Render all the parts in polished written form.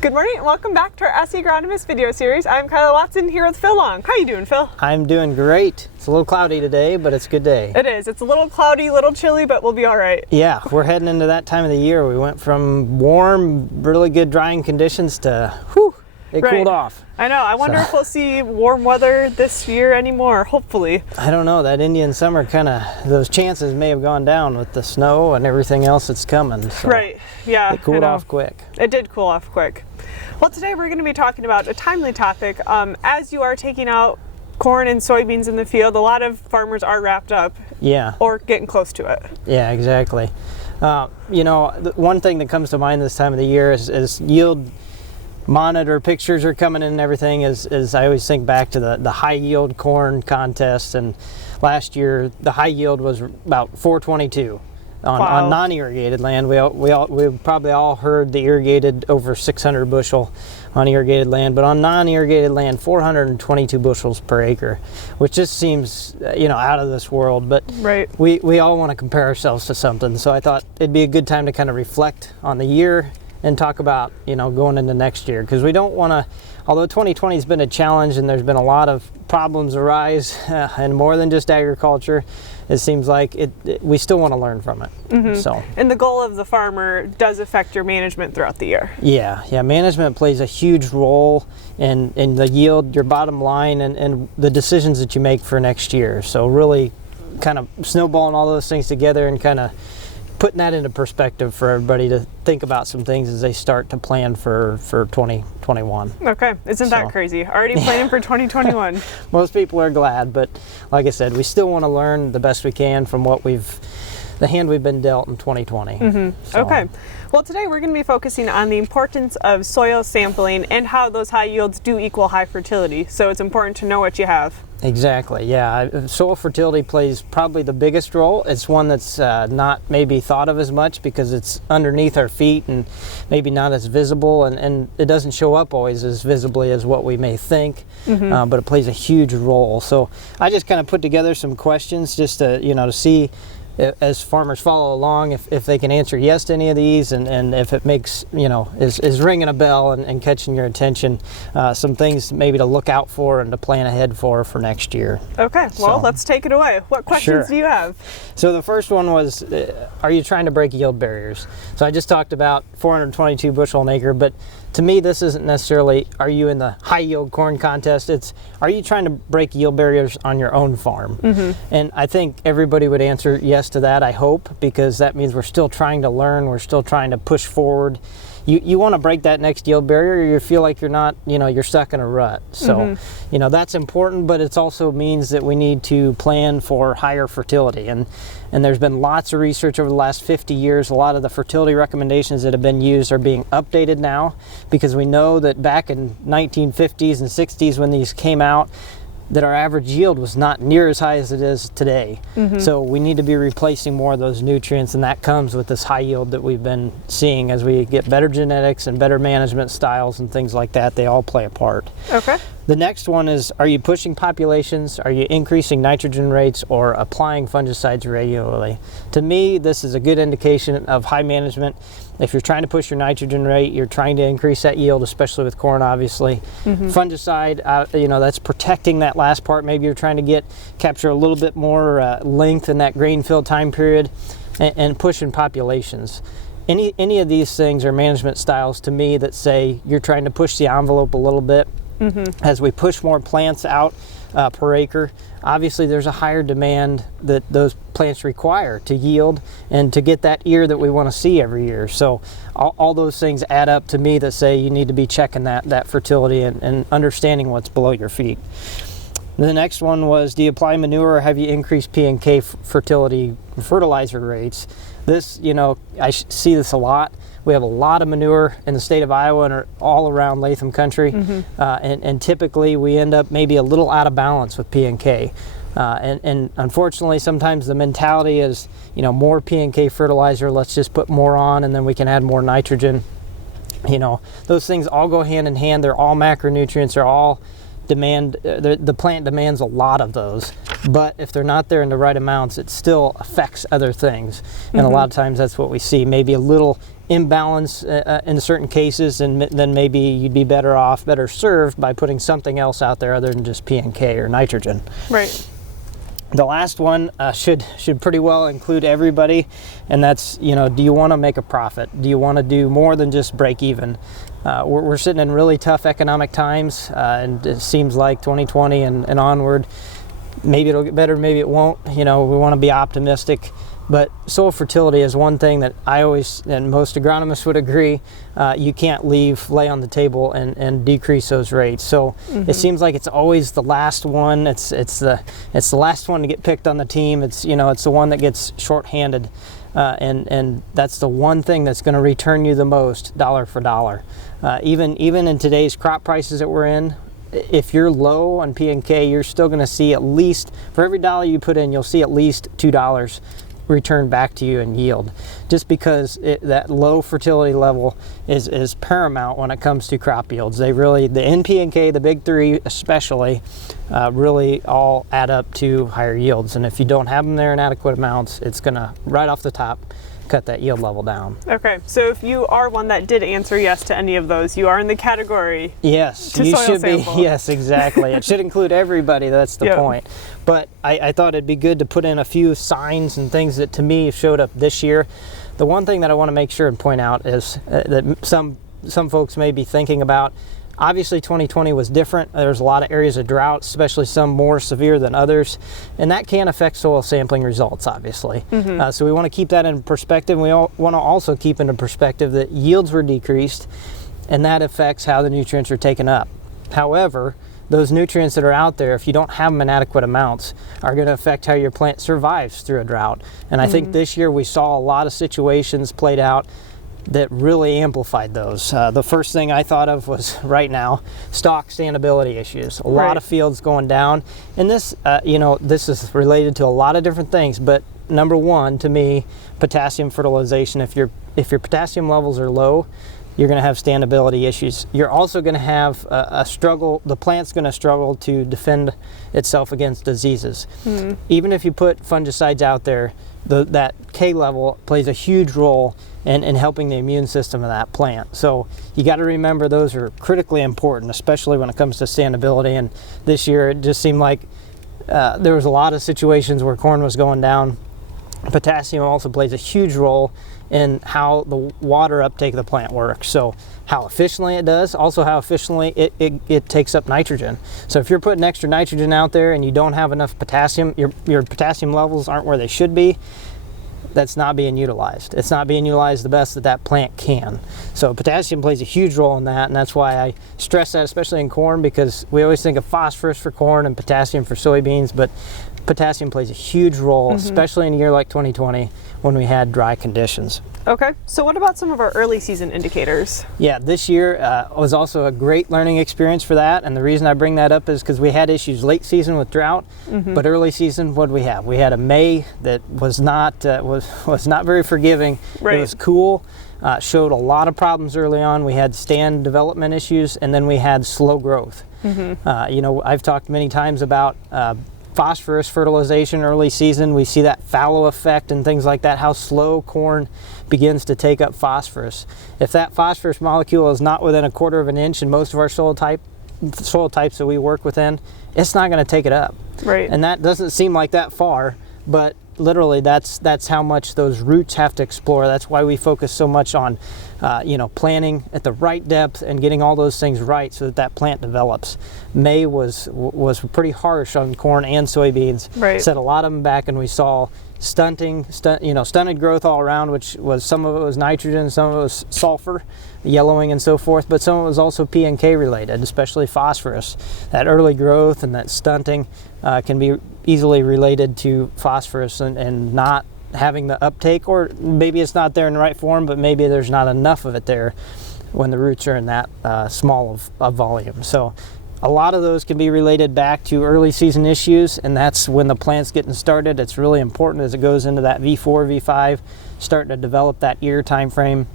Good morning and welcome back to our Ask the Agronomist video series. I'm Kyla Watson here with Phil Long. How you doing, Phil? I'm doing great. It's a little cloudy today, but it's a good day. It is. It's a little cloudy, a little chilly, but we'll be all right. Yeah, we're heading into that time of the year. We went from warm, really good drying conditions to, whew, it cooled off. I know. I wonder if we'll see warm weather this year anymore, hopefully. I don't know. That Indian summer those chances may have gone down with the snow and everything else that's coming. So right. Yeah. It cooled off quick. It did cool off quick. Well, today we're going to be talking about a timely topic. As you are taking out corn and soybeans in the field, a lot of farmers are wrapped up. Yeah. Or getting close to it. Yeah, exactly. The one thing that comes to mind this time of the year is yield monitor pictures are coming in and everything is I always think back to the high yield corn contest, and last year the high yield was about 422 on non-irrigated land. We probably all heard the irrigated over 600 bushel on irrigated land, but on non-irrigated land 422 bushels per acre, which just seems out of this world. But right. we all want to compare ourselves to something, so I thought it'd be a good time to kind of reflect on the year and talk about going into next year, because we don't want to, although 2020 has been a challenge and there's been a lot of problems arise and more than just agriculture, it seems like we still want to learn from it. Mm-hmm. So, and the goal of the farmer does affect your management throughout the year. Yeah, management plays a huge role in the yield, your bottom line, and the decisions that you make for next year. So really kind of snowballing all those things together and kind of putting that into perspective for everybody to think about some things as they start to plan for 2021. Okay, isn't that crazy? Already planning for 2021. Most people are glad, but like I said, we still want to learn the best we can from the hand we've been dealt in 2020. Mm-hmm. So. Okay. Well, today we're going to be focusing on the importance of soil sampling and how those high yields do equal high fertility. So it's important to know what you have. Exactly, yeah. Soil fertility plays probably the biggest role. It's one that's not maybe thought of as much because it's underneath our feet and maybe not as visible, and it doesn't show up always as visibly as what we may think, but it plays a huge role. So I just kind of put together some questions just to see, as farmers follow along, if they can answer yes to any of these, and if it makes, is ringing a bell and catching your attention, some things maybe to look out for and to plan ahead for next year. Okay, well, let's take it away. What questions do you have? So the first one was, are you trying to break yield barriers? So I just talked about 422 bushel an acre, but to me, this isn't necessarily, are you in the high yield corn contest? It's, are you trying to break yield barriers on your own farm? Mm-hmm. And I think everybody would answer yes to that, I hope, because that means we're still trying to learn, we're still trying to push forward. You want to break that next yield barrier, or you feel like you're not, you're stuck in a rut. So, that's important, but it also means that we need to plan for higher fertility. And there's been lots of research over the last 50 years. A lot of the fertility recommendations that have been used are being updated now, because we know that back in 1950s and 60s when these came out, that our average yield was not near as high as it is today. Mm-hmm. So we need to be replacing more of those nutrients, and that comes with this high yield that we've been seeing as we get better genetics and better management styles and things like that. They all play a part. Okay. The next one is, are you pushing populations? Are you increasing nitrogen rates or applying fungicides regularly? To me, this is a good indication of high management. If you're trying to push your nitrogen rate, you're trying to increase that yield, especially with corn, obviously. Mm-hmm. Fungicide, that's protecting that last part. Maybe you're trying to capture a little bit more length in that grain fill time period, and pushing populations. Any of these things are management styles to me that say you're trying to push the envelope a little bit. Mm-hmm. As we push more plants out per acre, obviously there's a higher demand that those plants require to yield and to get that ear that we want to see every year. So all those things add up to me that say you need to be checking that fertility and understanding what's below your feet. The next one was, do you apply manure or have you increased P and K fertilizer rates? This, I see this a lot. We have a lot of manure in the state of Iowa and all around Latham country, and typically we end up maybe a little out of balance with P and K. And unfortunately, sometimes the mentality is, more P and K fertilizer, let's just put more on and then we can add more nitrogen. Those things all go hand in hand. They're all macronutrients. They're all the plant demands a lot of those, but if they're not there in the right amounts, it still affects other things. And a lot of times that's what we see, maybe a little imbalance in certain cases, and then maybe you'd be better served by putting something else out there other than just P and K or nitrogen. Right. The last one should pretty well include everybody, and that's, do you want to make a profit? Do you want to do more than just break even? We're sitting in really tough economic times, and it seems like 2020 and onward, maybe it'll get better, maybe it won't. We want to be optimistic. But soil fertility is one thing that I always, and most agronomists would agree, you can't lay on the table and decrease those rates. So it seems like it's always the last one. It's the last one to get picked on the team. It's the one that gets shorthanded, and that's the one thing that's going to return you the most, dollar for dollar. Even in today's crop prices that we're in, if you're low on P and K, you're still going to see at least, for every dollar you put in, you'll see at least $2 return back to you in yield, just because that low fertility level is paramount when it comes to crop yields. The N, P, and K, the big three especially, really all add up to higher yields. And if you don't have them there in adequate amounts, it's gonna, right off the top, cut that yield level down. Okay, so if you are one that did answer yes to any of those, you are in the category. Yes, to you soil should sample. be. Yes, exactly. It should include everybody. That's the point. But I thought it'd be good to put in a few signs and things that to me showed up this year. The one thing that I want to make sure and point out is that some folks may be thinking about. Obviously 2020 was different. There's a lot of areas of drought, especially some more severe than others, and that can affect soil sampling results, obviously. So we want to keep that in perspective. We want to also keep into perspective that yields were decreased, and that affects how the nutrients are taken up. However, those nutrients that are out there, if you don't have them in adequate amounts, are going to affect how your plant survives through a drought. And I think this year we saw a lot of situations played out that really amplified those. The first thing I thought of was right now, stalk standability issues. A lot of fields going down, and this, this is related to a lot of different things. But number one, to me, potassium fertilization. If your potassium levels are low, you're going to have standability issues. You're also going to have a struggle. The plant's going to struggle to defend itself against diseases. Even if you put fungicides out there, that K level plays a huge role in helping the immune system of that plant. So you got to remember those are critically important, especially when it comes to standability. And this year it just seemed like there was a lot of situations where corn was going down. Potassium also plays a huge role in how the water uptake of the plant works. So how efficiently it does, also how efficiently it takes up nitrogen. So if you're putting extra nitrogen out there and you don't have enough potassium, your potassium levels aren't where they should be, that's not being utilized. It's not being utilized the best that plant can. So potassium plays a huge role in that, and that's why I stress that, especially in corn, because we always think of phosphorus for corn and potassium for soybeans, but potassium plays a huge role, especially in a year like 2020 when we had dry conditions. Okay, so what about some of our early season indicators? Yeah, this year was also a great learning experience for that, and the reason I bring that up is because we had issues late season with drought, but early season, what did we have? We had a May that was not very forgiving. It was cool, showed a lot of problems early on. We had stand development issues, and then we had slow growth. I've talked many times about phosphorus fertilization early season. We see that fallow effect and things like that, how slow corn begins to take up phosphorus. If that phosphorus molecule is not within 1/4 of an inch in most of our soil types that we work within, it's not going to take it up. Right. And that doesn't seem like that far, but literally that's how much those roots have to explore. That's why we focus so much on planting at the right depth and getting all those things right so that plant develops. May was pretty harsh on corn and soybeans. Set a lot of them back, and we saw stunted growth all around, which was, some of it was nitrogen, some of it was sulfur, yellowing and so forth, but some of it was also P and K related, especially phosphorus. That early growth and that stunting can be easily related to phosphorus and not having the uptake, or maybe it's not there in the right form, but maybe there's not enough of it there when the roots are in that small of volume. So a lot of those can be related back to early season issues, and that's when the plant's getting started. It's really important as it goes into that V4, V5, starting to develop that ear time frame.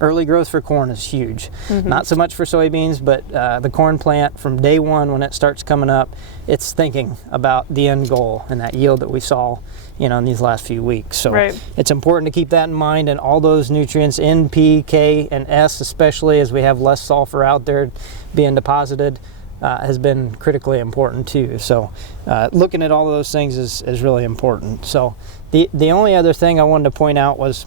Early growth for corn is huge. Not so much for soybeans, but the corn plant from day one when it starts coming up, it's thinking about the end goal and that yield that we saw, in these last few weeks. So it's important to keep that in mind, and all those nutrients, N, P, K, and S, especially as we have less sulfur out there being deposited, has been critically important too. So looking at all of those things is really important. So the only other thing I wanted to point out was,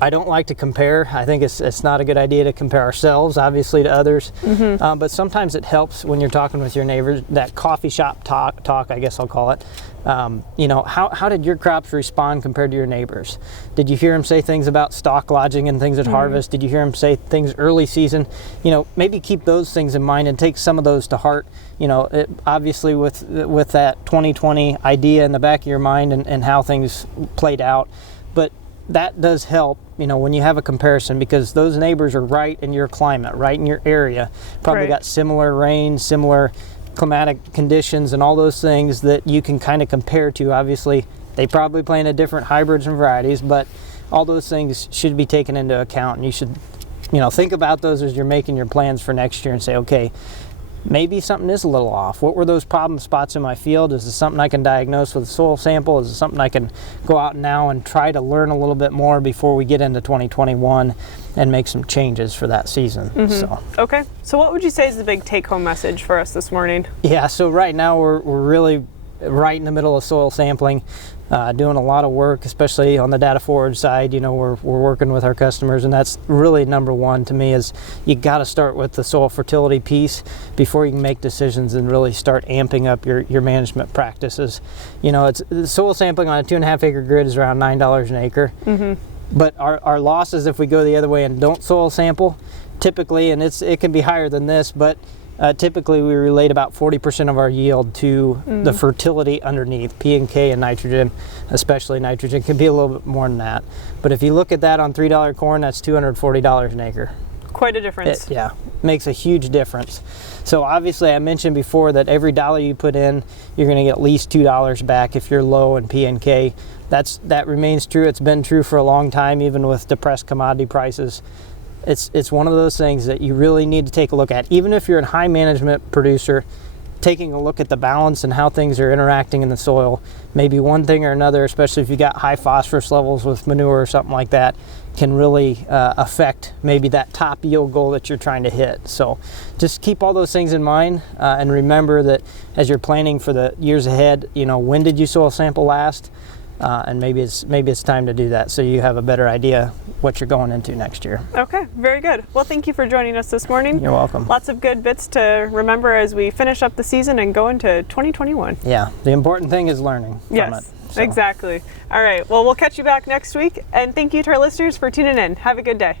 I don't like to compare. I think it's not a good idea to compare ourselves, obviously, to others. But sometimes it helps when you're talking with your neighbors, that coffee shop talk, I guess I'll call it. How did your crops respond compared to your neighbors? Did you hear them say things about stock lodging and things at harvest? Did you hear them say things early season? Maybe keep those things in mind and take some of those to heart. Obviously with that 2020 idea in the back of your mind and how things played out. But that does help, when you have a comparison, because those neighbors are right in your climate, right in your area, probably got similar rain, similar climatic conditions, and all those things that you can kind of compare to. Obviously, they probably planted different hybrids and varieties, but all those things should be taken into account, and you should, think about those as you're making your plans for next year and say, okay, maybe something is a little off. What were those problem spots in my field? Is this something I can diagnose with a soil sample? Is it something I can go out now and try to learn a little bit more before we get into 2021 and make some changes for that season? Okay. So what would you say is the big take-home message for us this morning? Yeah, so right now we're really right in the middle of soil sampling, doing a lot of work, especially on the data forward side. We're working with our customers, and that's really number one to me, is you got to start with the soil fertility piece before you can make decisions and really start amping up your management practices. It's soil sampling on a 2.5 acre grid is around $9 an acre. But our losses if we go the other way and don't soil sample, typically, and it can be higher than this, but typically we relate about 40% of our yield to the fertility underneath, P and K and nitrogen, especially nitrogen, can be a little bit more than that. But if you look at that on $3 corn, that's $240 an acre. Quite a difference. It makes a huge difference. So obviously I mentioned before that every dollar you put in, you're going to get at least $2 back if you're low in P and K. That remains true. It's been true for a long time, even with depressed commodity prices. It's one of those things that you really need to take a look at. Even if you're a high management producer, taking a look at the balance and how things are interacting in the soil, maybe one thing or another, especially if you got high phosphorus levels with manure or something like that, can really affect maybe that top yield goal that you're trying to hit. So just keep all those things in mind, and remember that as you're planning for the years ahead, when did you soil sample last? And maybe it's time to do that, so you have a better idea what you're going into next year. Okay, very good. Well, thank you for joining us this morning. You're welcome. Lots of good bits to remember as we finish up the season and go into 2021. Yeah, the important thing is learning from it. So. Exactly. All right, well, we'll catch you back next week, and thank you to our listeners for tuning in. Have a good day.